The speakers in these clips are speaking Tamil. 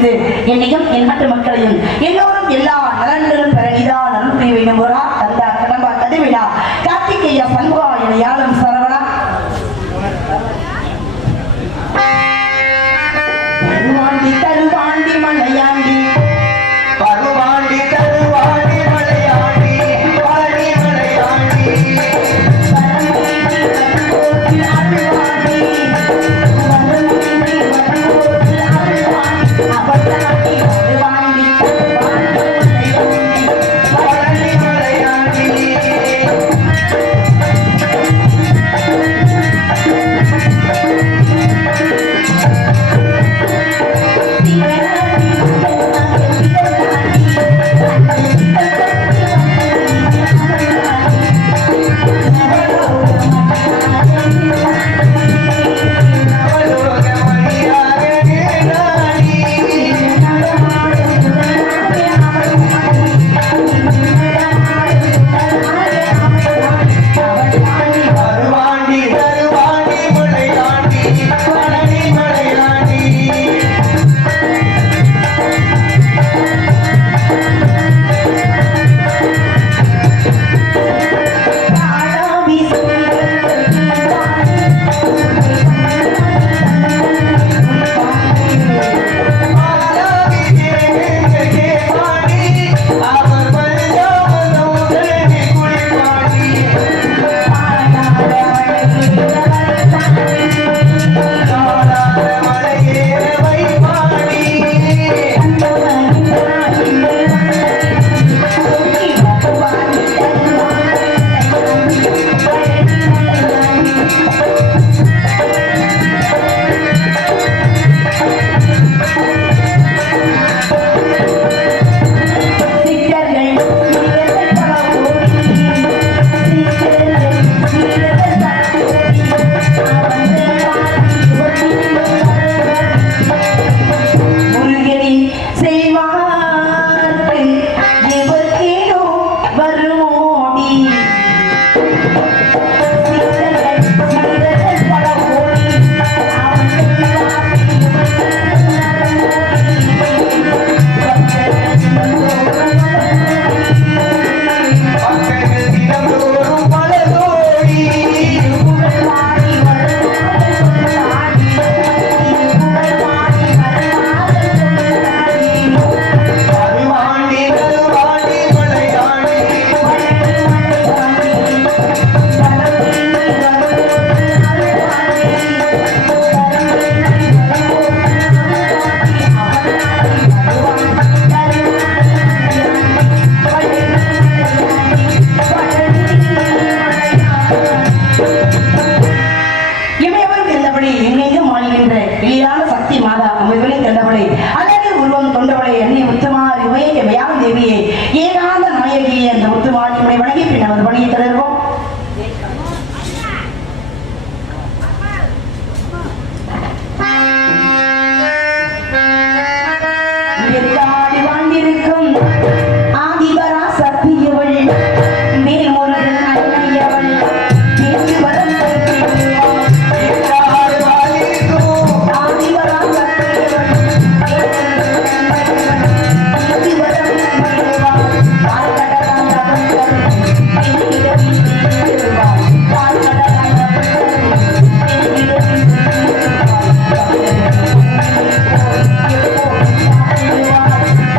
வாழ்ந்து என்னையும் என் நாட்டு மக்களையும் எல்லோரும் எல்லா நலன்களும் பெற நீதா நலன் புரிய நம்புறா தந்தா கடம்பா கதிவிழா கார்த்திகேய பண்பா என யாழும் சரவணா பருவாண்டி தருவாண்டி மலையாண்டி பருவாண்டி தருவாண்டி மலையாண்டி பாடி மலையாண்டி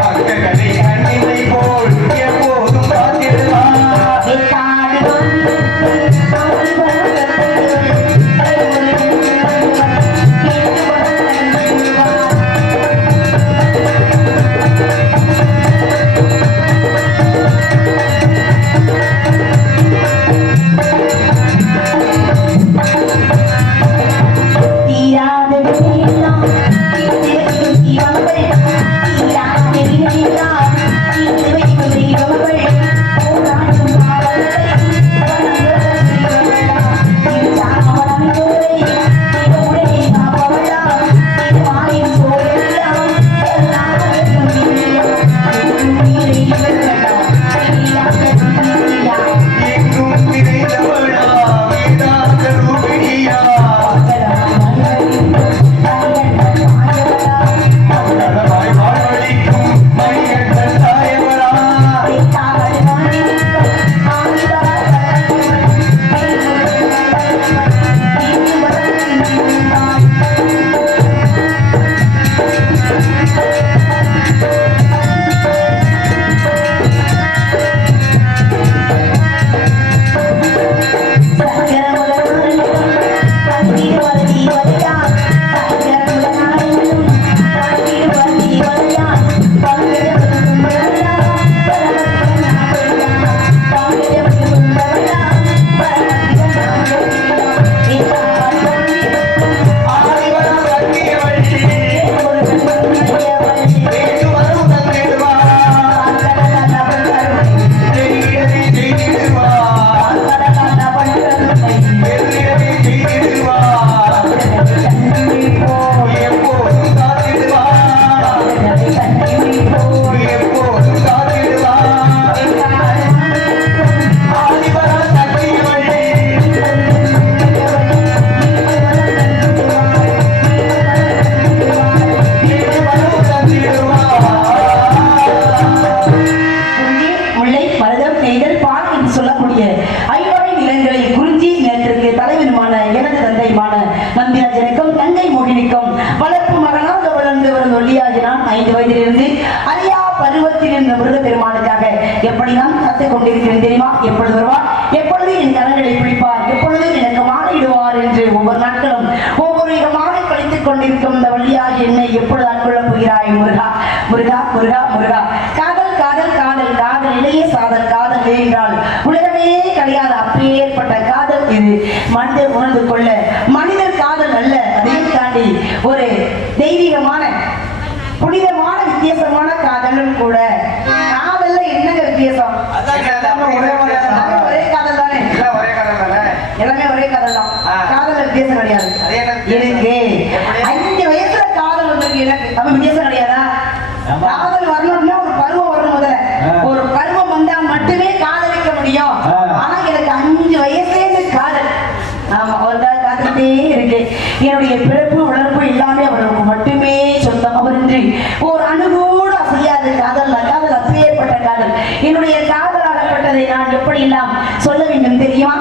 கதை அரியா பருவத்தில் என்ற முருகப்பெருமானுக்காக எப்படி நான் கத்துக் கொண்டிருக்கிறேன் தெரியுமா? எப்பொழுது வருவார், எப்பொழுது என் கரங்களை பிடிப்பார், எப்பொழுது எனக்கு மாலையிடுவார் என்று ஒவ்வொரு நாட்களும் ஒவ்வொரு மாலை கழித்துக் கொண்டிருக்கும் இந்த வழியாக என்னை எப்பொழுது ஆட்கொள்ளப் போகிறாய் முருகா முருகா முருகா முருகா. காதல் காதல் காதல் காதல் இளைய சாதல் காதல் என்றால் உலகமே கிடையாது. அப்பேற்பட்ட காதல் இது. மனிதர் உணர்ந்து கொள்ள மனிதர் காதல் அல்ல, அதையும் தாண்டி ஒரு தெய்வீகமான புனிதமான வித்தியாசமான காதலும் கூட. காதல்ல என்னங்க வித்தியாசம்? ஒரே காதல் தானே, எல்லாமே ஒரே காதல் தான். காதல்ல வித்தியாசம் கிடையாது. எனக்கு 5 வயசுல காதல் வந்திருக்கு, எனக்கு அப்ப வித்தியாசம் கிடையாதா? காதல் வரணும்னா ஒரு பருவம் வரணும். முதல்ல ஒரு பருவம் வந்தா மட்டுமே காதலிக்க முடியும். ஆனா எனக்கு 5 வயசுல காதல். ஆமா, அவர்தான் காத்துக்கிட்டே இருக்கு. என்னுடைய பிறப்பு வளர்ப்பு எல்லாமே அவருக்கு மட்டுமே சொந்தம். அவரின்றி ஒரு அணுகூட அசையாது காதல். காதல் அப்பேற்பட்ட காதல். என்னுடைய காதலாகப்பட்டதை நான் எப்படி எல்லாம் சொல்ல வேண்டும் தெரியுமா?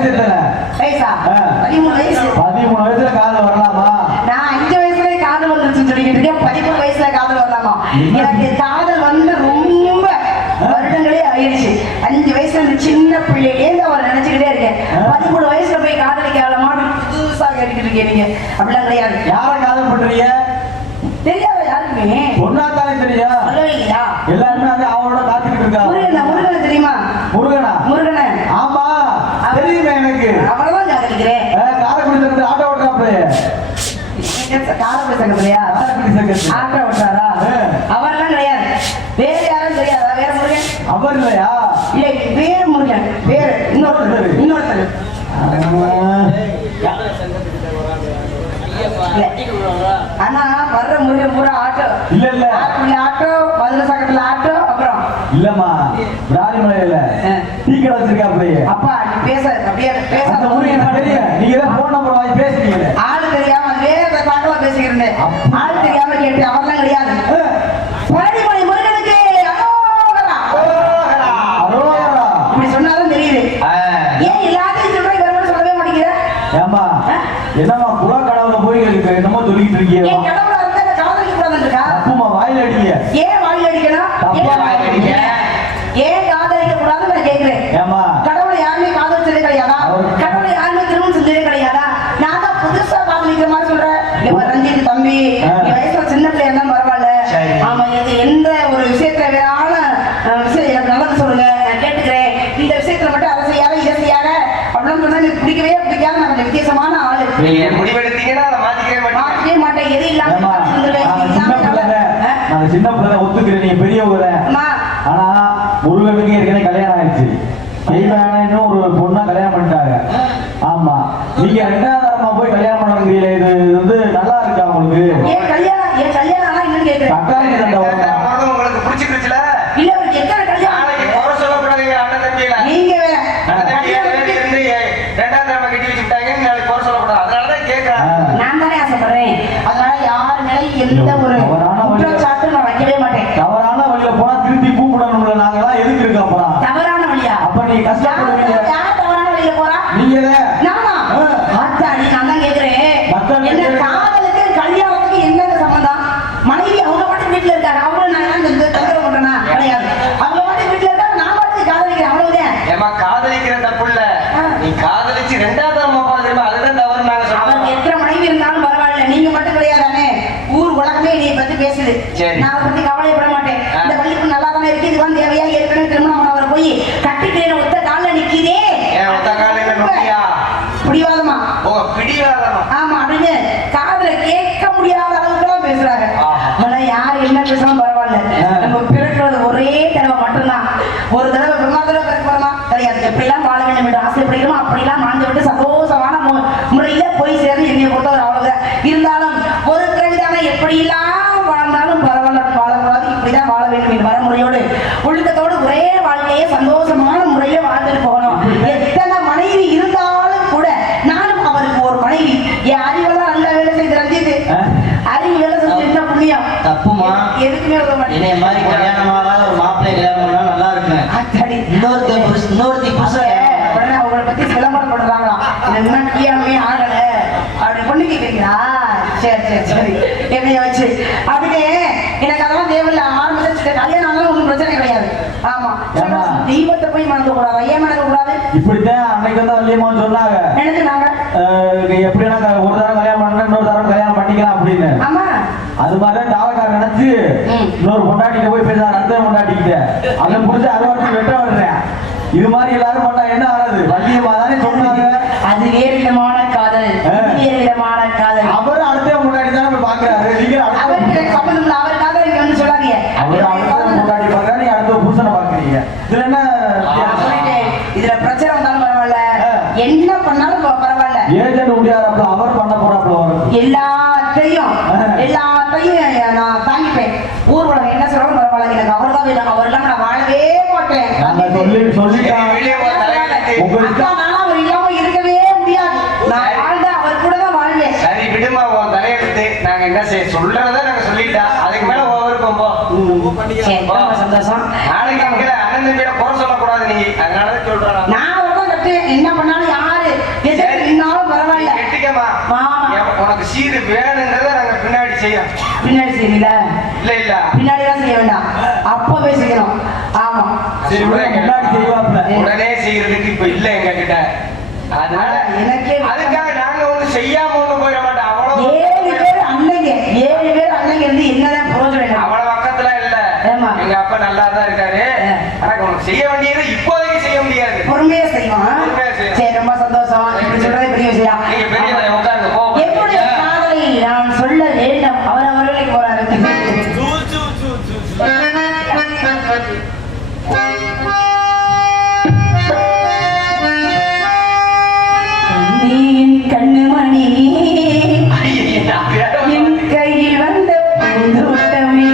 வயசு எத்தனை? வயசா? ஆ. 13 வயசு. 13 வயசுல காதல் வரலாமா? நான் 5 வயசுலயே காதல் வந்துருச்சுன்னு சொல்லிக்கிட்டு இருக்கேன். 13 வயசுல காதல் வரலாமா? எனக்கு காதல் வந்து ரொம்ப வருடங்களே ஆயிடுச்சு. 5 வயசுல இந்த சின்ன பிள்ளையிலேருந்து அவரை நினைச்சுக்கிட்டே இருக்கேன். 13 வயசுல போய் காதலிக்கலாமா புதுசா கேட்டுக்கிட்டு இருக்கேன். நீங்க அப்படிலாம் கிடையாது. யாரை காதல் பண்றீங்க? தெரியாத யாருக்குமே சொன்னாத்தானே தெரியும். சொல்லவே இல்லையா? எல்லாருமே வந்து அவரோட காத்துக்கிட்டு இருக்காங்க. முருகனை தெரியுமா? முருகனா? முருகனை ஆமா தெரியுமே எனக்கு. அவரதான் காதலிக்கிறேன். காரைக்குடி சங்கத்துல ஆட்டோ ஓட்டுறாப்ல. காரைக்குடி சங்கத்துலயா? காரைக்குடி சங்கத்துல ஆட்டோ ஓட்டுறாரா? அவரெல்லாம் கிடையாது. வேற யாரும் தெரியாதா? வேற முருகன் அவர் இல்லையா? இல்லை, வேற முருகன். வேற இன்னொருத்தர். ஆனா வர்ற முருகன் பூரா ஆட்டோ இல்ல ஆட்டோ, மதுரை சங்கத்துல ஆட்டோ. அப்புறம் இல்லம்மா பிராணிமலையில டீ கடை வச்சிருக்காப்லையே. அப்பா நீ பேச அப்படியே பேச. அந்த முருகன் தெரியும். நீங்க தான் போன் நம்பர் வாங்கி பேசுறீங்க. ஆளு தெரியாம வேற தகவல பேசிக்கிறேன். ஆளு தெரியாம கேட்டு அவர்லாம் கிடையாது. பழனிமலை முருகனுக்கு அரோகரா. இப்படி சொன்னாலும் தெரியுது. ஏன் எல்லாத்தையும் சொல்ற இவரோட சொல்லவே மாட்டேங்கிற? ஏமா என்னம்மா புறா கடவுள போய் என்னமோ சொல்லிட்டு இருக்கீங்க. ஏன் கடவுளா இருந்தா காதலிக்க கூடாதுன்னு இருக்கா? அப்புமா வாயில அடிங்க. ஏன் வாயில அடிக்கணும்? தப்பா வாயில அடிங்க. ஏன் காதலிக்க கூடாதுன்னு நான் கேக்குறேன். ஏமா கடவுளை யாருமே காதலிச்சதே கிடையாதா? கடவுளை யாருமே திருமணம் செஞ்சதே கிடையாதா? நான் தான் புதுசா காதலிக்கிற மாதிரி சொல்றேன். இப்ப ரஞ்சித் தம்பி நீ வயசுல சின்ன பிள்ளையா இருந்தா பரவாயில்ல. ஆமா, இது எந்த ஒரு விஷயத்துல வேறான விஷயம் எனக்கு நல்லது சொல்லுங்க, நான் கேட்டுக்கிறேன். இந்த விஷயத்துல மட்டும் அதை செய்யாத இதை செய்யாத அப்படின்னு சொன்னா எனக்கு பிடிக்கவே பிடிக்காத. நான் கொஞ்சம் வித்தியாசமான ஆளு. நீங்க முடிவெடுத்தீங்கன்னா அதை மாற்றவே மாட்டேன். எது இல்லாம சின்ன பிள்ளை ஒத்துக்கிறேன். நீங்க பெரியவங்க. ஆனா முருகனுக்கு ஏற்கனவே கல்யாணம் ஆயிடுச்சு. இன்னும் ஒரு பொண்ணா கல்யாணம் பண்ணிட்டாங்க. ஆமா, நீங்க 2வது தரமா போய் கல்யாணம் பண்ணுறீங்களே, இது வந்து நல்லா இருக்கா உங்களுக்கு? என் கல்யாணம் ஆனா இன்னும் கேட்கிறேன். உங்களுக்கு பிடிச்சிருச்சுல? இல்ல அவருக்கு எத்தனை கல்யாணம்? குறை சொல்லக்கூடாது அண்ணன் தம்பியில. நீங்க வேற 2வது தரமா கட்டி வச்சுட்டாங்கன்னு நாளைக்கு குறை சொல்லக்கூடாது. அதனாலதான் கேட்கிறேன். நான் தானே ஆசைப்படுறேன். அதனால யார் மேலேயும் எந்த ஒரு குற்றச்சாட்டு நான் வைக்கவே மாட்டேன். தவறான வழியில போனா திருப்பி கூப்பிடணும்ல. நாங்கெல்லாம் எதுக்கு இருக்கோம்? அப்புறம் தவறான வழியா? அப்ப நீ கஷ்டப்படுவீங்க. யார் தவறான வழியில போறா? நீங்களே. நானா? ஆத்தாடி, நான் தான் கேக்குறேன். என்ன காதலுக்கு கல்யாணத்துக்கு என்னங்க சம்பந்தம்? மனைவி அவங்க பாட்டு வீட்டுல இருக்காங்க. அவங்க நான் தொந்தரவு பண்றேனா? கிடையாது. அவங்க பாட்டு வீட்டுல இருக்காங்க, நான் பாட்டு காதலிக்கிறேன். அவ்வளவுதான். ஏமா காதலிக்கிற தப்பு இல்ல. நீ காதலிச்சு 2வது தரமா போன தெரியுமா? அதுதான் தவறு. நாங்க அவருக்கு எத்தனை மனைவி இருந்தாலும் பரவாயில்ல. நீங்க மட்டும் கிடையாதானே? ஊர் உலகமே என்னைய பத்தி பேசுது. நான் அதை பத்தி கவலைப்பட மாட்டேன். இந்த பள்ளிக்கு நல்லா தானே இருக்கு. இதுதான் தேவையா? ஏற்கனவே திருமணம் அவரை போய் கட்டிக்கிறேன் ஒத்த காலில் நிக்கிறே. பிடிவாதமா? பிடிவாதமா? ஆமா, அப்படின்னு காதுல கேட்க முடியாத அளவுக்கு பேசுறாங்க. ஆனா யாரு என்ன பேசணும் பரவாயில்ல. நம்ம பிறக்கிறது ஒரே தடவை மட்டும்தான். ஒரு தடவை பிரம்மாதடவை பிறக்க போறோமா? கிடையாது. எப்படிலாம் வாழ வேண்டும் என்று ஆசைப்படுகிறோமோ அப்படிலாம் வாழ்ந்து விட்டு சந்தோஷமான முறையில போய் சேர்ந்து என்னைய பொறுத்தவரை அவ்வளவுதான். இருந்தாலும் ஒரு கிரவிதான எப்படிலாம் வாழ்ந்தாலும் பரவாயில்ல, வாழக்கூடாது, இப்படிதான் வாழ வேண்டும் என்ற வரமுறையோடு ஒழுக்கத்தோடு ஒரே வாழ்க்கையை சந்தோஷமான முறையில வாழ்ந்துட்டு போகணும். எத்தனை மனைவி இருந்தாலும் கூட நானும் அவருக்கு ஒரு மனைவி. என் அறிவெல்லாம் நல்ல வேலை செய்து ரஞ்சித் அறிவு வேலை செஞ்சு புண்ணியம் தப்புமா? எதுக்குமே உதவ மாட்டேன். இதே மாதிரி கல்யாணமாக ஒரு மாப்பிள்ளை கல்யாணம் பண்ணா நல்லா இருக்குங்க. இன்னொருத்தி உடனே அவங்களை பத்தி விளம்பரம் பண்றாங்களா? என்ன கல்யாணமே ஆகல அப்படி பொண்ணு கேட்கிறீங்களா? சரி சரி சரி, என்னைய வச்சு அதுக்கு எனக்கு அதெல்லாம் தேவையில்லை. ஆரம்பிச்சு கல்யாணம் ஆனாலும் ஒன்றும் பிரச்சனை கிடையாது. ஆமா, தெய்வத்தை போய் மணக்க கூடாது. ஏன் மணக்க கூடாது? இப்படித்தான் அன்னைக்கு வந்து வள்ளியம்மான்னு சொன்னாங்க. நினைச்சுனாங்க எப்படின்னா ஒரு தரம் கல்யாணம் பண்ண இன்னொரு தரம் கல்யாணம் பண்ணிக்கலாம் அப்படின்னு. ஆமா, அது மாதிரி தாவக்கார நினைச்சு இன்னொரு பொண்டாட்டிட்ட போய் பேசுறாரு. அந்த பொண்டாட்டிக்கிட்ட அதை புரிஞ்சு அறுவாட்டி வெட்ட விடுறேன். இது மாதிரி எல்லாரும் பண்ணா என்ன ஆகுது? வள்ளியம்மா தானே சொன்னாங்க. அது வேறு விதமான காதல், வேறு விதமான காதல். அவரு அடுத்த முன்னாடி தானே போய் பாக்குறாரு. நீங்க அவருக்கு சம்பந்தம் இல்ல. அவர் காதல் இங்க வந்து சொல்லாதீங்க. அவரு அடுத்த முன்னாடி பாக்குறாரு, நீங்க அடுத்த புருஷனை பாக்குறீங்க. இதுல என்ன? இதுல பிரச்சனை வந்தாலும் பரவாயில்ல, என்ன பண்ணாலும் பரவாயில்ல. ஏஜென்ட் முடியாதப்ப அவர் பண்ண போறாப்ல வரும். எல்லாத்தையும் நான் தாங்கிப்பேன். ஊர் உலகம் என்ன சொல்றாலும் பரவாயில்ல. எனக்கு அவர் தான் வேணும். அவர் இல்லாம நான் வாழவே மாட்டேன். அவர் இல்லாம இருக்கவே முடியாது. நான் வாழ்ந்த அவர் கூட தான் வாழ்வேன். சரி விடுமா, உன் தலையெடுத்து நாங்க என்ன செய்ய சொல்றதா நாங்க சொல்லிட்டா. அதுக்கு மேல ஒவ்வொருக்கும் சந்தோஷம். நாளைக்கு அண்ணன் தம்பியில குறை சொல்லக்கூடாது நீங்க. அதனாலதான் சொல்றேன். நான் என்ன பண்ணாலும் யாரு செய்யறேன். பின்னாடி செய்வீங்களா? இல்ல இல்ல பின்னாடி தான் செய்ய வேண்டாம், அப்பவே செய்யணும். ஆமா சரி முன்னாடி செய்வாப்ல. உடனே செய்யறதுக்கு இப்ப இல்ல எங்க கிட்ட. அதனால எனக்கே அதுக்காக நாங்க ஒண்ணு செய்யாம ஒண்ணு போயிட மாட்டோம். அவ்வளவு 7 பேர் அண்ணங்க, 7 பேர் அண்ணங்க இருந்து என்னதான் பிரயோஜனம்? அவ்வளவு பக்கத்துல இல்ல. ஆமா. எங்க அப்பா நல்லா தான் இருக்காரு. ஆனா உனக்கு செய்ய வேண்டியது இப்போதைக்கு செய்ய முடியாது. பொறுமையா செய்வோம். பொறுமையா செய்வோம். சரி, ரொம்ப சந்தோஷம். இப்படி சொல்றது பெரிய விஷயம். நீங்க பெரியவரை உட்கார்ந்து கோபம் என்னுடைய காதலை நான் சொல்ல வேண்டும். அவர் அவர்களுக்கு போறாரு. கண்ணுமணி என் கையில் வந்த பூந்தோட்டமே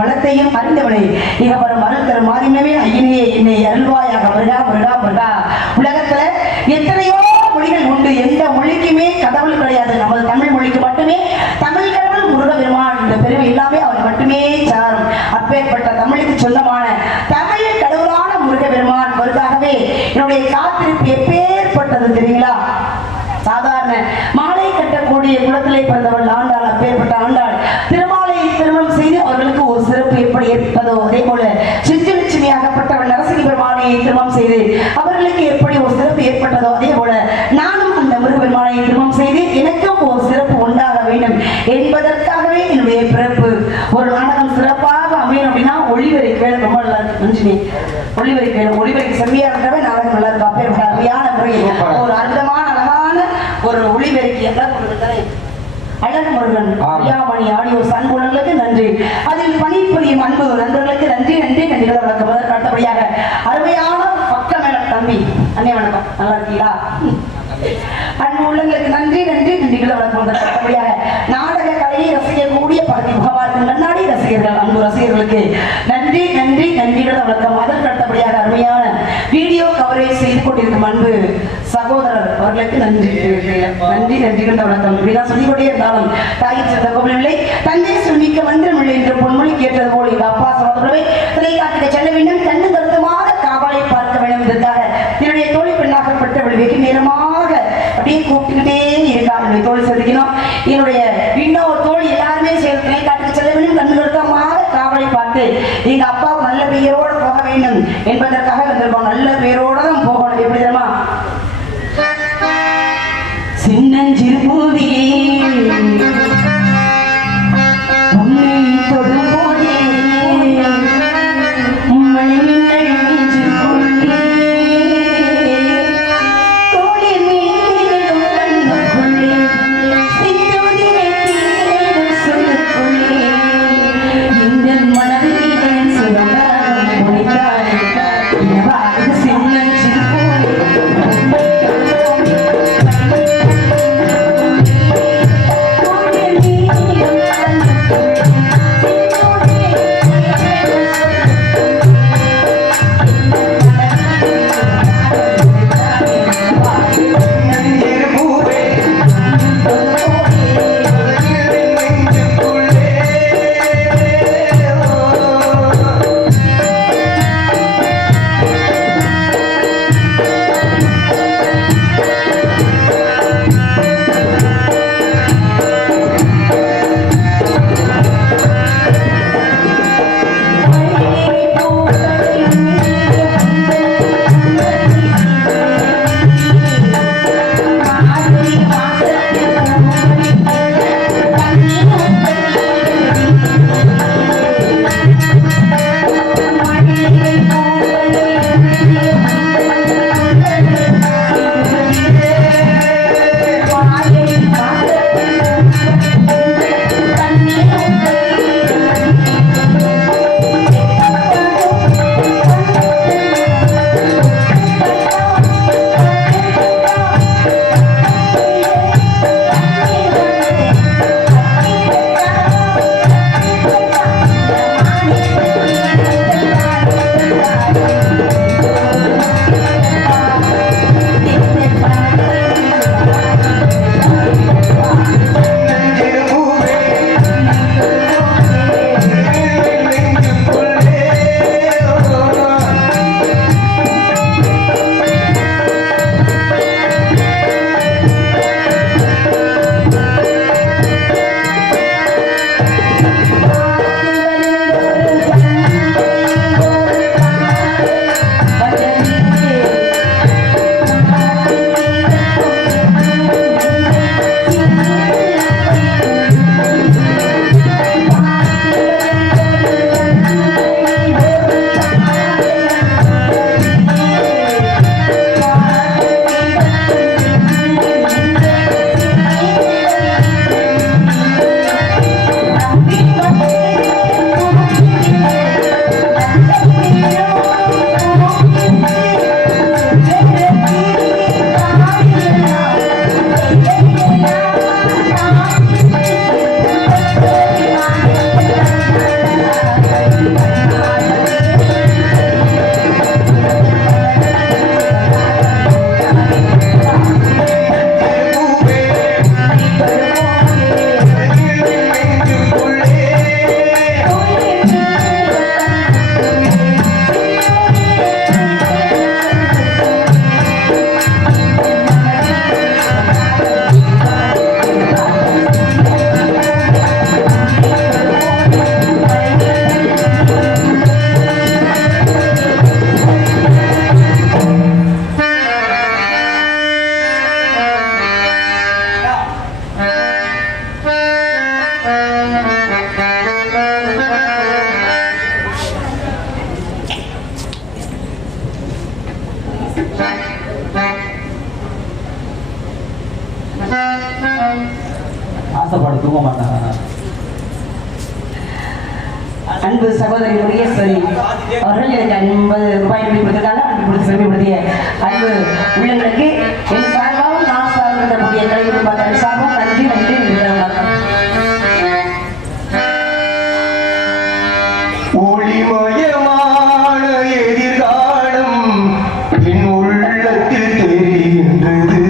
வளத்தையும் அறிந்தவனே இகபரம் மறுத்தரும் மாறினவே ஐயனே என்னை அருள்வாயாக வருகா வருகா வருகா. உலகத்துல எத்தனையோ மொழிகள் உண்டு, எந்த மொழிக்குமே கடவுள் கிடையாது, நமது தமிழ் மொழிக்கு மட்டுமே தமிழ் கடவுள் முருக பெருமான். இந்த பெருமை எல்லாமே அவர் மட்டுமே சாரும். அப்பேற்பட்ட தமிழுக்கு சொந்தமான தமிழ் கடவுளான முருக பெருமான் வருகாகவே என்னுடைய காத்திருப்பு எப்பேற்பட்டது தெரியுங்களா? சாதாரண மாலை கட்டக்கூடிய குலத்திலே பிறந்தவள் ஆண்டாள். அப்பேற்பட்ட ஆண்டாள் திருமாலை திருமணம் செய்து அவர்களுக்கு ஒரு சிறப்பு எப்படி ஏற்பதோ அதே போல சிற்றலட்சுமியாகப்பட்டவள் நரசிங்க பெருமானை திருமணம் செய்து அவர்களுக்கு எப்படி ஒரு சிறப்பு ஏற்பட்டதோ அதே போல நானும் அந்த இந்த முருகப்பெருமானை திருமணம் செய்து எனக்கும் ஒரு சிறப்பு உண்டாக வேண்டும் என்பதற்காகவே என்னுடைய பிறப்பு. ஒரு நாடகம் சிறப்பாக அமையும் அப்படின்னா ஒளிவரிக்கை ரொம்ப நல்லா இருக்கு. மனுஷனே ஒளிவரிக்கு செம்மையா இருக்கவே நாடகம் நல்லா இருக்கும். அப்பேற்பட்ட அருமையான முறையில் ஒரு அற்புதமான அழகான ஒரு ஒளிவரிக்கை எல்லாம் கொடுத்தானே அழகு முருகன் ஐயாமணி ஆடியோ சன்புலங்களுக்கு நன்றி. அதில் பணிபுரியும் அன்பு நண்பர்களுக்கு நன்றி நன்றி நன்றிகளை வணக்கம். அடுத்தபடியாக அருமையான பக்க மேல தம்பி அண்ணே வணக்கம், நல்லா இருக்கீங்களா? அன்பு உள்ளங்களுக்கு நன்றி நன்றி நன்றிகளை வணக்கம். அடுத்தபடியாக நாடக கலையை ரசிக்கக்கூடிய பகுதி முகவார்க்கும் கண்ணாடி ரசிகர்கள் அன்பு ரசிகர்களுக்கு நன்றி நன்றி நன்றிகளை வணக்கம். அதற்கு அடுத்தபடியாக அருமையான வீடியோ கவரேஜ் செய்து கொண்டிருக்கும் அன்பு சகோதரர் அவர்களுக்கு நன்றி நன்றி நன்றிகள் வணக்கம். இப்படிதான் சொல்லிக்கொண்டே இருந்தாலும் தாயின் சிறந்த கோவிலை தந்தை சொல்லிக்க மந்திரமில்லை என்று பொன்மொழி கேட்டது போல் எங்க அப்பா சகோதரவை தொலைக்காட்டுக்கு செல்ல வேண்டும், கண்ணு கருத்துமாக காவலை பார்க்க வேண்டும் என்பதற்காக என்னுடைய தோழி பெண்ணாகப்பட்டவள் வெகு நேரமாக அப்படியே கூப்பிட்டுக்கிட்டே இருக்காங்க. என்னுடைய தோழி செலுத்திக்கணும். என்னுடைய இன்னொரு தோழி எல்லாருமே சேர்த்து தொலைக்காட்டுக்கு செல்ல வேண்டும், கண்ணு கருத்தமாக காவலை பார்த்து எங்க அப்பாவுக்கு நல்ல பெயரோடு போக வேண்டும் என்பதற்காக வந்திருக்கோம். நல்ல பெயரோட தான் போகணும். எப்படி தெரியுமா? சின்னஞ்சிறு பூவே உன்னை தொடும் போதே மணிமின்னல் நெஞ்சுக்குள்ளே கோடி மீன்களும் கண்ணுக்குள்ளே சிந்துதிரை தீரல் சொல்லுக்குள்ளே இந்த மனதில் சுகமாக முடித்தாய் சின்னஞ்சிறு ஆசைப்பாடு தூங்க மாட்டாங்க. அன்பு சகோதரி முருகேஸ்வரி அவர்கள் எனக்கு 50 ரூபாய் கொடுத்திருக்காங்க. அன்பு கொடுத்து பெருமைப்படுத்திய அன்பு உள்ளங்களுக்கு என் சார்பாகவும் நான் சார்பிருக்கக்கூடிய கலைஞர் பார்த்த சார்பாகவும் நன்றி நன்றி ஒளிமயமான எதிர்காலம் என் உள்ளத்தில் தெரிகின்றது.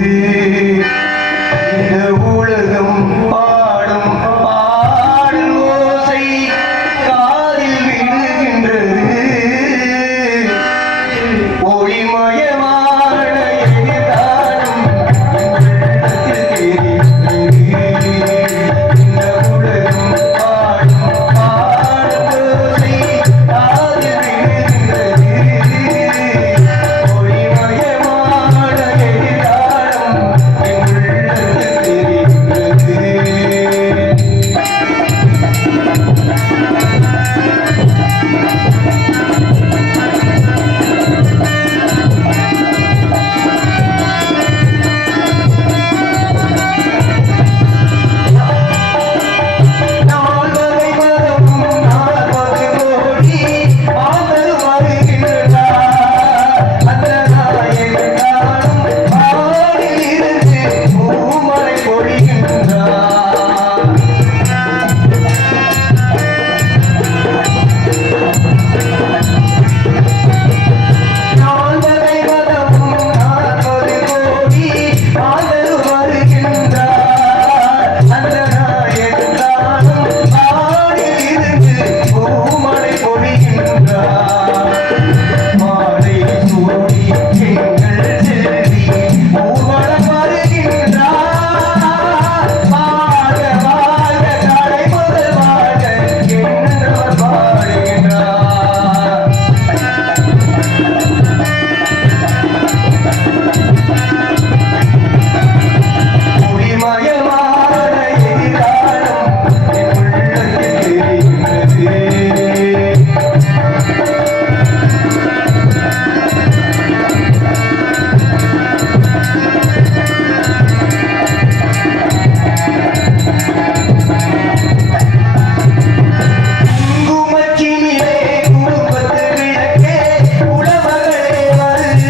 இந்த உலகம் பாடும் பாடும் ஓசை காதில் விழுகின்றது. ஒளிமயமான எதிர்காலம் என் உள்ளத்தில் தெரிகின்றது. இந்த உலகம் பாடும் பாடும் ஓசை காதில் விழுகின்றது. ஒளிமயமான எதிர்காலம் என் உள்ளத்தில் தெரிகின்றது. நால்வகை மரம் 40 கோடி ஆதல் வருகின்றார். அந்த நாயகன் காலம் பாடில் இருந்து பூமழை பொழிகின்றார். நால்வகை மரம் 40 கோடி ஆதல் வருகின்றார். அந்த நாயகன் காலம் பாடில் இருந்து பூமழை பொழிகின்றார். மாலை சூடி எங்கள் செல்வி ஊர்வலம் வருகின்றார். வாழ வாழ கடை முதல் வாழ என்றவர் பாடுகின்றார். ஒளிமயமான எதிர்காலம் என் உள்ளத்தில் தெரிகின்றது. குங்குமச்சிமிழே குடும்பத்து விளக்கே உளமகளே வருக.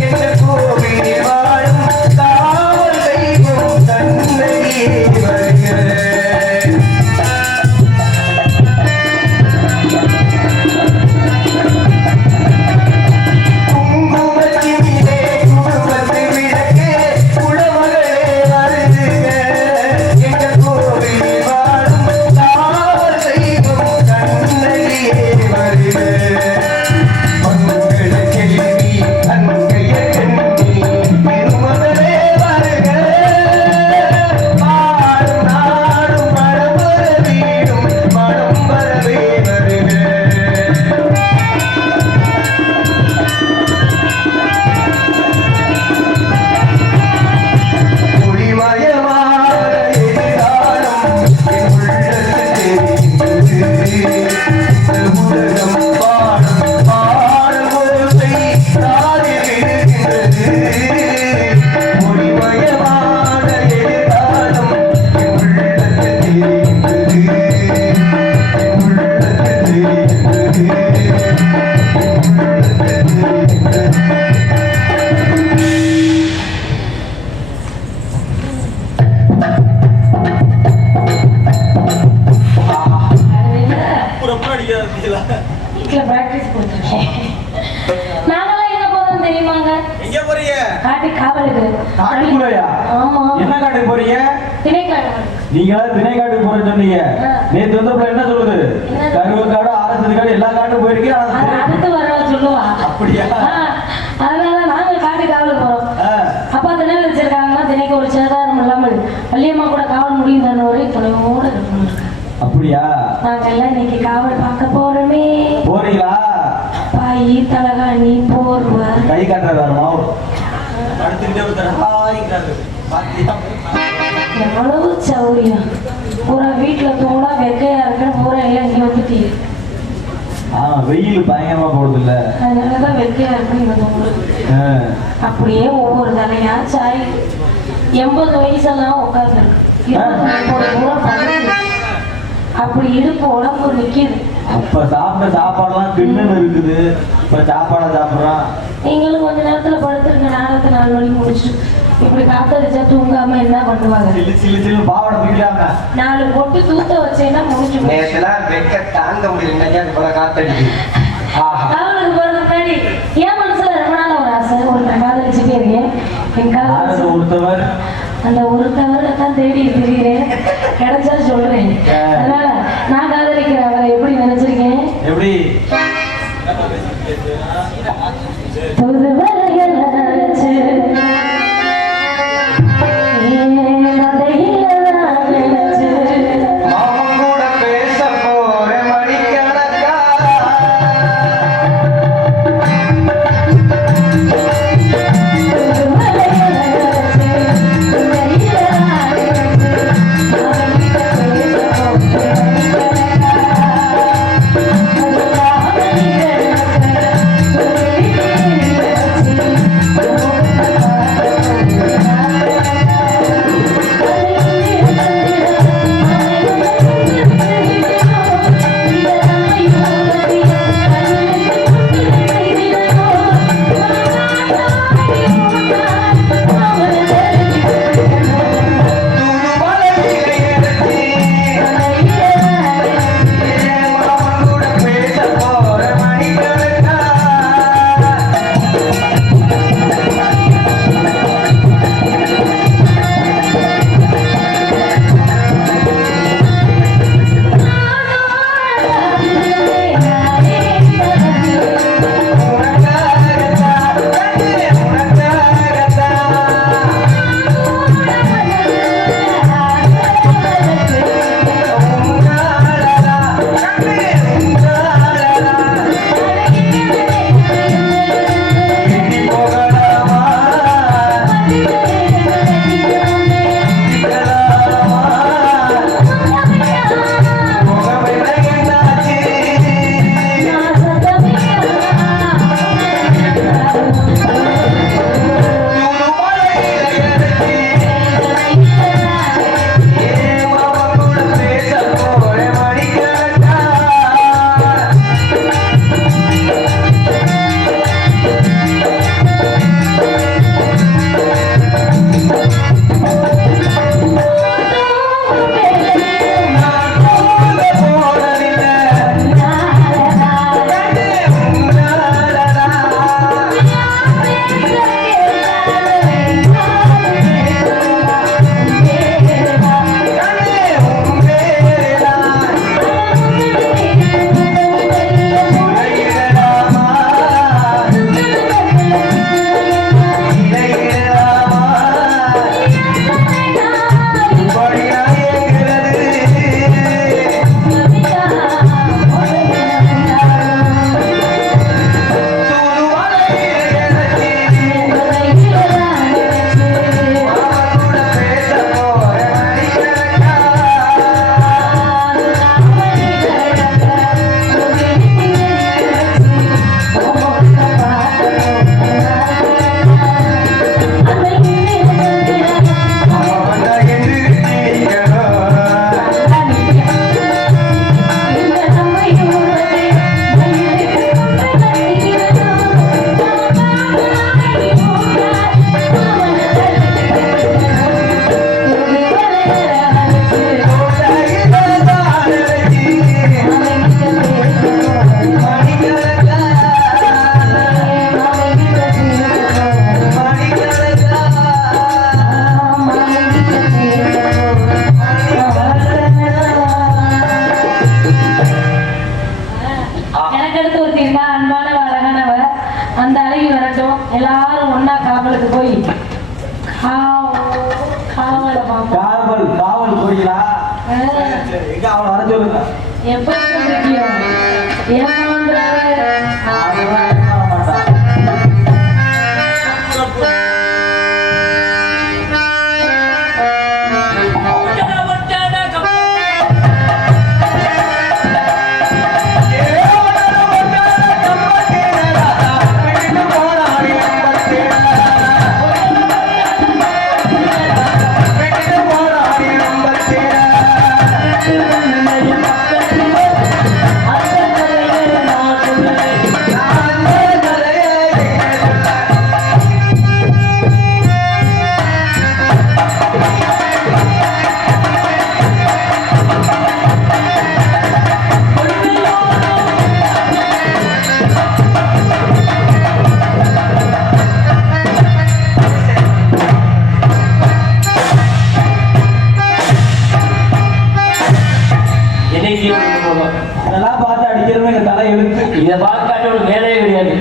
என்ற கோவிலில் வாழும் காவல் தெய்வம் தன்னையே வருக. குங்குமச்சிமிழே குடும்பத்து விளக்கே உளமகளே வருக. என்ற கோவிலில் வாழும் காவல் தெய்வம் தன்னையே வருக. மங்கள செல்வி அன்னைய கண்ணி திருமகளே வருக. பாடும் நாடும் மனம் வர வீடும் மனம் வரவே வருக. ஒளிமயமான எதிர்காலம் என் உள்ளத்தில் தெரிகின்றது. உலகம் பாடும் பாடும் ஓசை காதில் விழுகின்றது. ஒளிமயமான எதிர்காலம் என் உள்ளத்தில் தெரிகின்றது. என் உள்ளத்தில் தெரிகின்றது. என் உள்ளத்தில் தெரிகின்றது. வீட்டுல பிராக்டிஸ் கொடுத்துருக்கேன். நாங்கெல்லாம் எங்க போறோம் தெரியுமாங்க? எங்க போறீங்க? காட்டு காவலுக்கு. காட்டுக்குள்ளயா? ஆமா. என்ன காட்டுக்கு போறீங்க? திணைக்காடு. நீங்க திணை காட்டுக்கு போறேன்னு சொன்னீங்க. ஆ. நேத்து வந்தப்ப என்ன சொல்லுது? என்ன? கருவூர் காடு, ஆரஞ்சு காடு எல்லா காட்டுக்கும் போயிருக்கீங்க. ஆனா அது அடுத்து வர சொல்லுவா. அப்படியா? அதனால நாங்க காட்டு காவலுக்கு போறோம். ஆ. அப்பா திணை வச்சிருக்காங்கன்னா திணைக்கு ஒரு சேதாரம் இல்லாமல் வள்ளியம்மா கூட காவல் முடியும் தன்னோட துணையோட இருக்கணும். அப்படியா? நாங்க எல்லாம் இன்னைக்கு காவல் பார்க்க போறோமே. போறீங்களா? பாய் தலகாணி போர்வை கை காட்டுறதாருமா? படுத்துக்கிட்டே ஒருத்தர் ஹாய்ங்கிறாரு. பாத்தியா? எவ்வளவு சௌரியம். பூரா வீட்டுல தூங்கா வெக்கையா இருக்கிற பூரா எல்லாம் இங்க வந்துட்டீங்க. வெயில் பயங்கரமா போடுது இல்ல, அதனாலதான் வெக்கையா இருக்கு. உங்களுக்கு அப்படியே ஒவ்வொரு தலையா சாய் 80 வயசெல்லாம் உட்காந்துருக்கு. 20 படுத்து அப்படி இடுப்பு உடம்பு நிக்குது. அப்ப சாப்பிட்ட சாப்பாடுலாம் தின்னுன்னு இருக்குது. இப்ப சாப்பாடை சாப்பிடுறான். நீங்களும் கொஞ்ச நேரத்துல படுத்துருங்க. நாளைக்கு 4 மணிக்கு முடிச்சுட்டு இப்படி காத்தடிச்சா தூங்காம என்ன பண்ணுவாங்க? சில்லு பாவாடை பிடிக்கலாங்க. 4 பொட்டு தூத்த வச்சேன்னா முடிச்சு நேற்றுலாம் வெக்க தாங்க முடியல. இப்ப காத்தடிக்கு அவனுக்கு போறது முன்னாடி என் மனசுல ரொம்ப நாள் ஒரு ஆசை. ஒருத்தர் காதலிச்சுட்டே இருக்கேன். என் காதல் ஒருத்தவர் அந்த ஒருத்தவரை தான் தேடி இருக்கிறேன். கிடைச்சா சொல்றேன். அதனால நான் காதலிக்கிற அவரை எப்படி நினைச்சிருக்கேன்? எப்படி புது வரைய நினைச்சு மாமன் கூட பேச போற மணிக்கணக்கா காவல் போறீங்களா? எங்க அவளை வர சொல்லுங்க. எப்படி எழுத்து. இதை பார்க்காட்ட ஒரு வேலையே கிடையாது.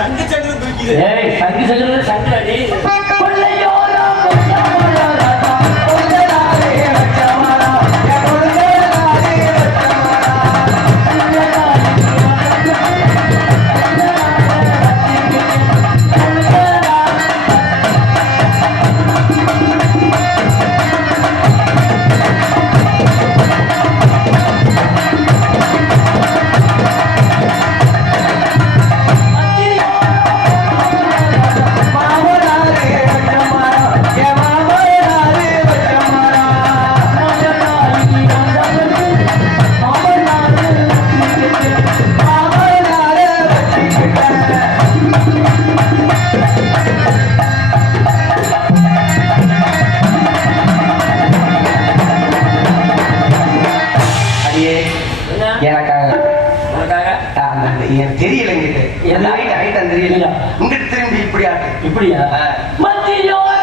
சங்கு சங்கு தூக்கிது. ஏய் சங்கு சங்கு சங்கு அடி. கொள்ளையோரா கொள்ளையோரா கொள்ளையாரே வச்சமாரா கொள்ளையாரே எனக்காக உனக்காக எனக்கு தெரியலைங்க என்ன? ஐட்டம் தெரியல இங்கிட்டு திரும்பி இப்படி ஆட்டு இப்படியா மத்தியோரா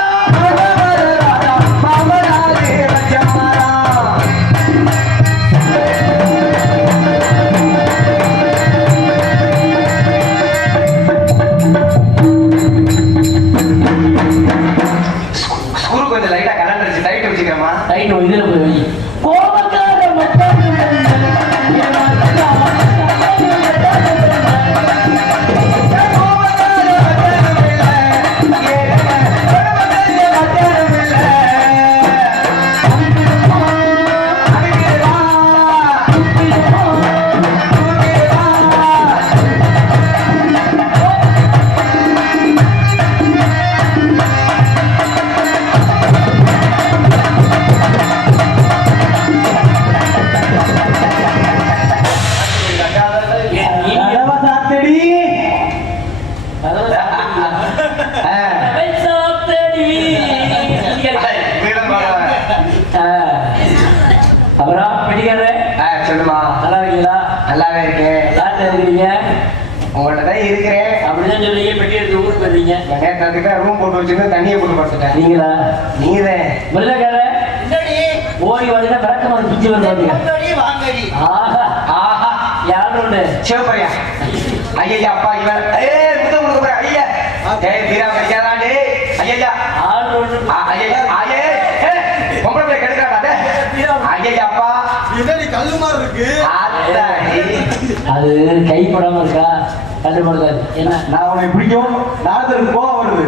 ஸ்கூல் கொஞ்சம் லைட்டா கலண்டரிச்சு டைட் வச்சுக்கிறேமா ரைட் இதுல போய் வை. கோபக்கார கதவை சாத்தடி. அப்புறம் பிடிக்காத சொல்லுமா நல்லா இருக்கீங்களா? நல்லாவே இருக்கேன் யார்கிட்ட இருக்கிறீங்க? உங்கள்ட்ட தான் இருக்கிறேன் அப்படிதான் சொல்றீங்க. பெட்டி எடுத்து ஊருக்கு போயிருந்தீங்க. நேரத்துக்கு ரூம் போட்டு வச்சுருந்து தண்ணியை போட்டு படுத்துட்டேன் நீங்களா? நீதான் வெள்ளக்கார ஓடி வந்து விளக்கமா பிச்சு வருவாங்க. ஆஹா ஆஹா யாரோட சிவப்பரியா ஐயா அப்பா இவன் முத்தம் கொடுக்க போற ஐயா ஏய் வீரா கிடைக்காதா டே ஐயா ஆளோட ஐயா ஐயே பொம்பளை பிள்ளை கெடுக்காடா ஐயா அப்பா இதடி கல்லு மாதிரி இருக்கு. அது கைப்படாம இருக்கா? கண்டுபடுறாரு. என்ன நான் உன்னை பிடிக்கும் நாளத்திற்கு கோவம் வருது.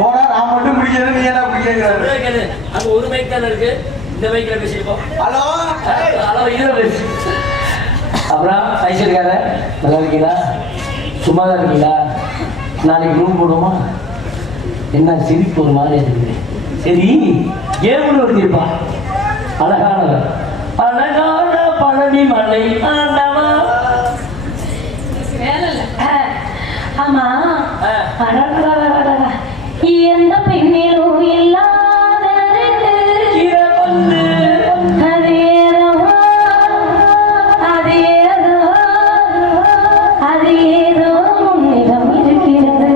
போனா நான் மட்டும் பிடிக்கிறது நீ என்ன பிடிக்கிறாரு? அங்க ஒரு மைக் தானே இருக்கு. இந்த மைக்ல பேசிருக்கோம். ஹலோ ஹலோ இதுல பேசு. அப்புறம் ஐஸ்வர்யார நல்லா இருக்கீங்களா? சும்மா தான் இருக்கீங்களா? நாளைக்கு ரூம் போடுவோமா? என்ன சிரிப்பு ஒரு மாதிரி இருக்குது. சரி கேம்னு ஒரு தீர்ப்பா அழகானவர் அழகான பழனி மலை ஆண்டவா. ஆமா எந்த பெண்ணிலும் இல்லாத ரெண்டு இரவந்து அது ஏதோ அது ஏதோ அது ஏதோ உன்னிடம் இருக்கிறது.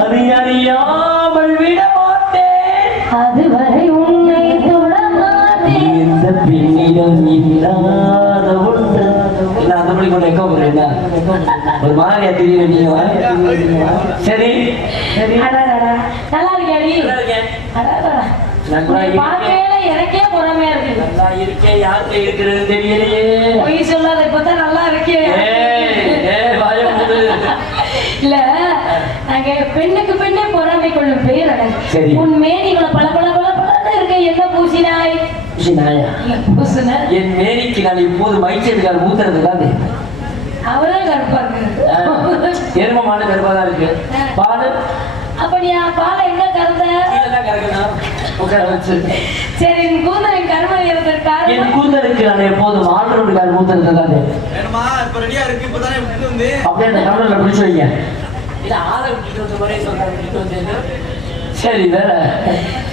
அது அறியாமல் விட மாட்டேன். அதுவரை உன்னை தொட மாட்டேன். இந்த பெண்ணிடம் இல்லாத ஒன்று. என்ன அந்த மணி கொண்டு எக்க போறீங்க? ஒரு மாதிரியா தெரியும் நீங்க. சரி அடடடா, நல்லா இருக்கியாடி? நல்லா இருக்கேன். அடடடா, நல்லா உன்னை இருக்கேன். பார்க்கையில எனக்கே பொறாமையா இருக்கு. நல்லா இருக்கேன். யார்கிட்ட இருக்கிறது தெரியலையே. பொய் சொல்லாத, இப்பதான் நல்லா இருக்கே. வாய மூடு. இல்ல, நாங்க பெண்ணுக்கு பெண்ணே பொறாமை கொள்ளும் பெயர் அழகு. சரி. உன் மேனிகளை பல பல பல பலன்னு இருக்க என்ன பூசினாய்? நாயா இல்ல, பூசுன என் மேனிக்கு நான் இப்போது மயிச்சதுக்கார ஊத்துறது தான். அவரே கருப்பா இருக்கு. எரும மாடு கருப்பா தான் இருக்கு. பாடு அப்ப நீ பாலை எங்க கறந்த? இதெல்லாம் கறக்கணும். உட்கார வச்சு சரி, என் கூந்தலின் கருமை இருந்திருக்காரு. என் கூந்தலுக்கு நான் எப்போதும் ஆல்ரவுண்டுக்கார ஊத்துறது தான். வேணுமா? இப்ப ரெடியா இருக்கு. இப்பதானே விட்டு வந்து அப்படியே அந்த கவர்ல பிடிச்சு வைங்க. இல்ல ஆளை விட்டுட்டு வந்த மாதிரியே சொல்றாங்க. விட்டுட்டு வந்து சரி வேற.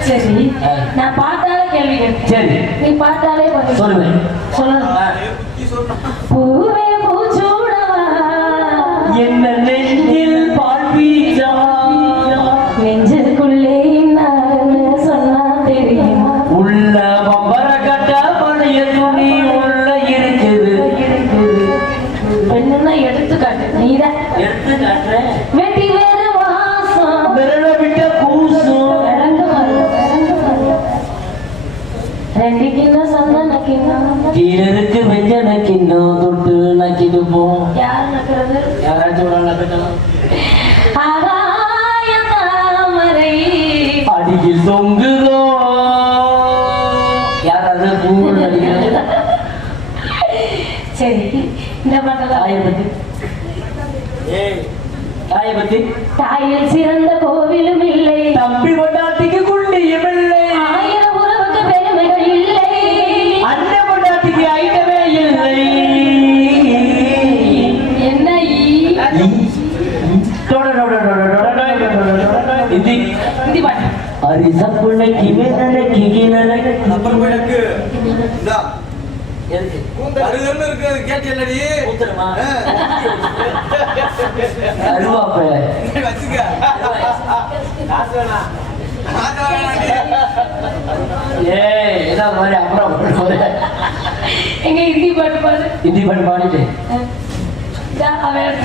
சரி, நான் பார்த்தாலே கேள்வி கேட்பேன். சரி நீ பார்த்தாலே பதில் சொல்லுவேன். சொல்லணும். பூவே பூச்சூடவா என்ன நெஞ்சில் பால் பீச்சவா நெஞ்சுக்குள்ளே நான் சொன்னா தெரியுமா? உள்ள பம்பர கட்ட பழைய துணி உள்ள இருக்குது. பெண்ணுன்னா எடுத்து ரெண்டு கிண்ணம் சந்தன கிண்ணம். கீழே இருக்கு வெஞ்சன கிண்ணம் தொட்டு நக்கிட்டு போம். யார் நக்கிறது? யாராச்சும் ஒரு ஆள் நக்கட்டும். ஆகாய தாமரை அடியில் தொங்குதோ யாராவது பூ நடிக்கிறது. சரி இந்த பாட்டெல்லாம் தாயை பத்தி தாயை பத்தி தாயில் சிறந்த கோவிலும் இல்லை, தம்பி கொண்டாட்டிக்கு குண்டியும் இல்லை, ஆயிரம் உறவுக்கு பெருமைகள் இல்லை, அண்ணன் கொண்டாட்டிக்கு ஐட்டமே இல்லை. என்ன ஹிந்தி பாட்டு அரிசப்புனைக்கு வேதனைக்கு கிணனைக்கு அப்புறம் போயிருக்கு இந்தா எதுக்கு அருகன்னு இருக்கு கேட்டியல்லடி ஊத்துறமா அருவாப்ப வச்சுக்க காசு வேணாம் ஏய் என்ன மாதிரி அப்புறம் எங்க ஹிந்தி பாட்டு பாடு. ஹிந்தி பாட்டு பாடிட்டு அவன்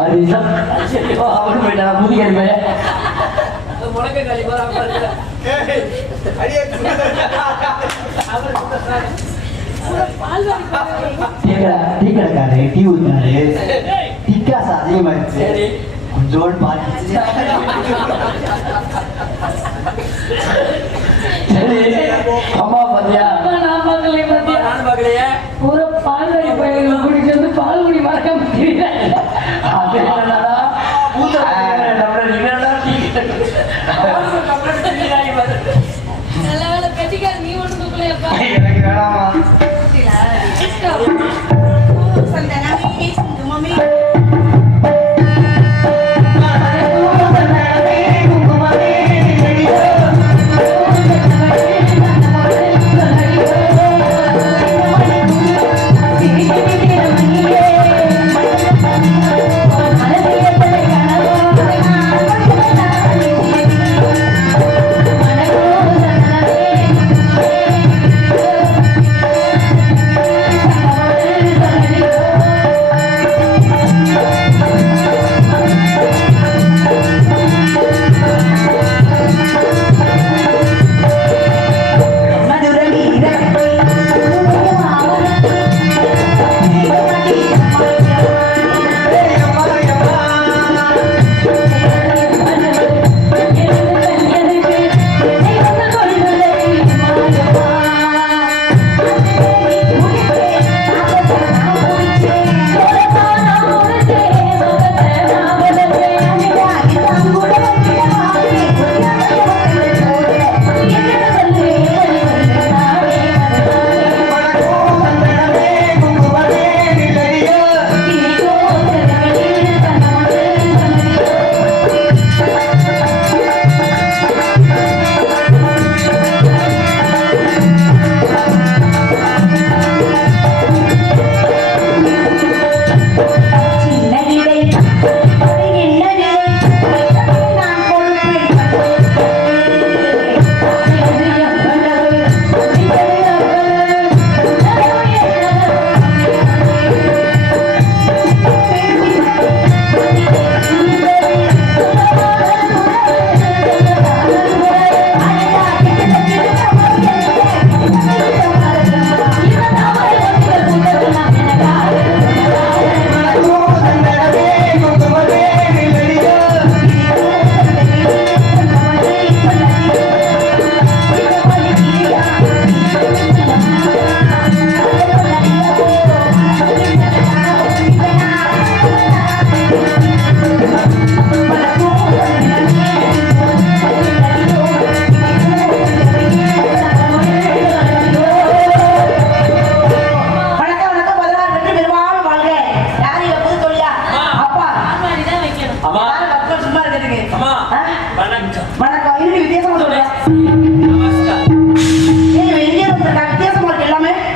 அரிசம் அவன் போயிட்டா புதிய டீ கடைக்காரு டீ ஊத்தினாரு டிக்காசு அதிகமாயிருச்சு கொஞ்சோடு பாட்டு அம்மா பாத்தியா நான் பார்க்கலையே பாத்தியா? நான் பார்க்கலையே ஒரு பால்வழி பயிர்கள் குடிச்சு வந்து பால்குடி மறக்க முடியல. அது என்னடா பூத்த டம்ளர் என்னடா டீ டம்ளர் டீ ஆகி வருது. நல்ல வேலை கட்டிக்காது, நீ ஒண்ணு தூக்கலையப்பா. எனக்கு வேணாமா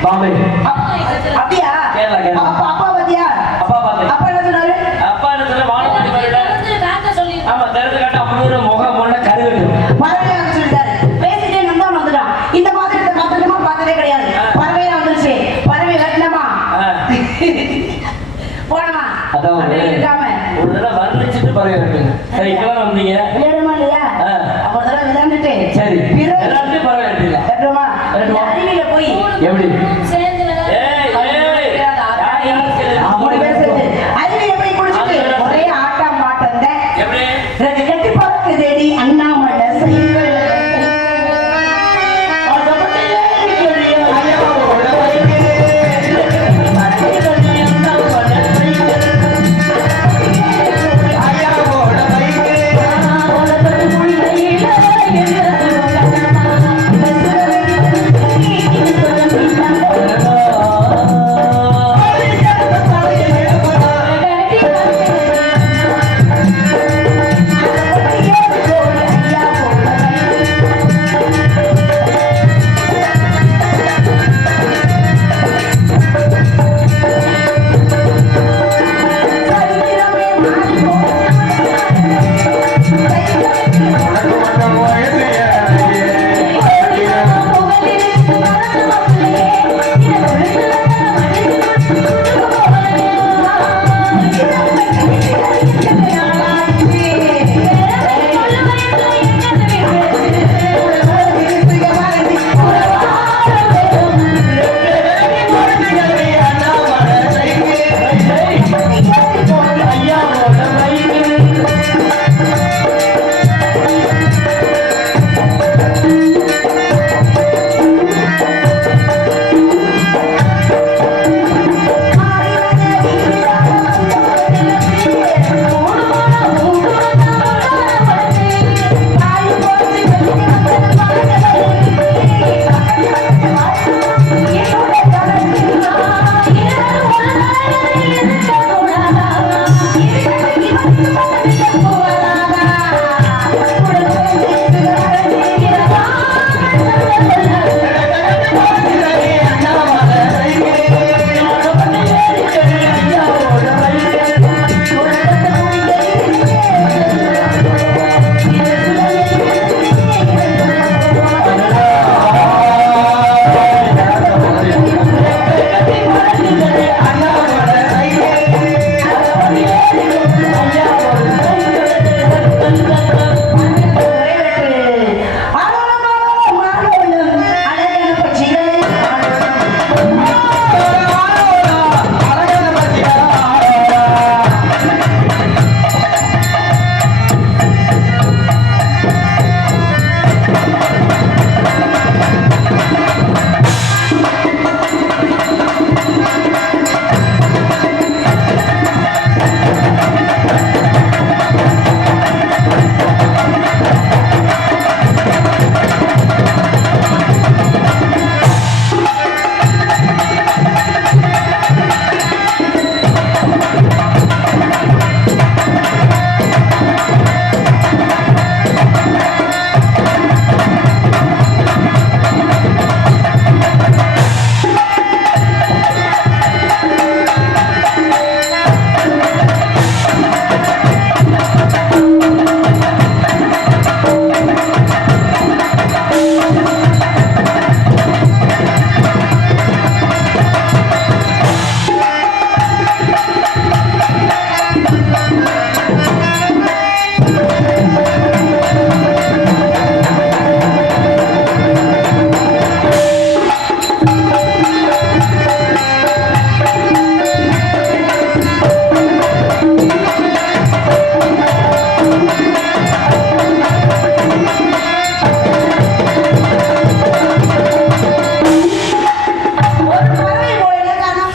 பாம்பே அப்படியா? கேரளா, கேரளா. அப்பா பாத்தியா? அப்பா பார்த்தேன். அப்பா என்ன சொன்னாரு? அப்பா என்ன சொல்ல வானப்பட்டி பாருடா. டாக்டர் சொல்லி ஆமா திறந்து காட்ட அப்படி முகம் முன்ன கருது. பறவையாக சொல்லிட்டாரு. பேசிட்டே நந்தவன் வந்துட்டான். இந்த மாதிரி காத்தமா பார்த்ததே கிடையாது. பறவையா வந்துருச்சு. பறவை வெட்டணுமா? போனமா? அதான் அப்படியே இருக்காம. ஒரு தடவை வர்ணிச்சுட்டு பறவை இருக்குங்க. சரி இப்பதான் வந்தீங்க. விளையாடுமா இல்லையா? ஆ. அப்ப ஒரு தடவை விளையாண்டுட்டு சரி பிறகு எல்லாத்தையும் பறவை எடுத்துக்கலாம். வெட்டுமா? வெட்டுவோம். அருவியில போய் எப்படி சேர்ந்து மூணு பேர் சேர்ந்து அருவியில போய் குளிச்சுட்டு ஒரே ஆட்டம் மாட்டம் தான். ரெண்டு கட்டி பார்த்து தேடி அண்ணாமலை சைக்கிள்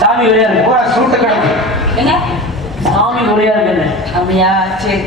சாமி உரையா இருக்கு. என்ன சாமி உரையா இருக்கு. அப்படியா? சரி.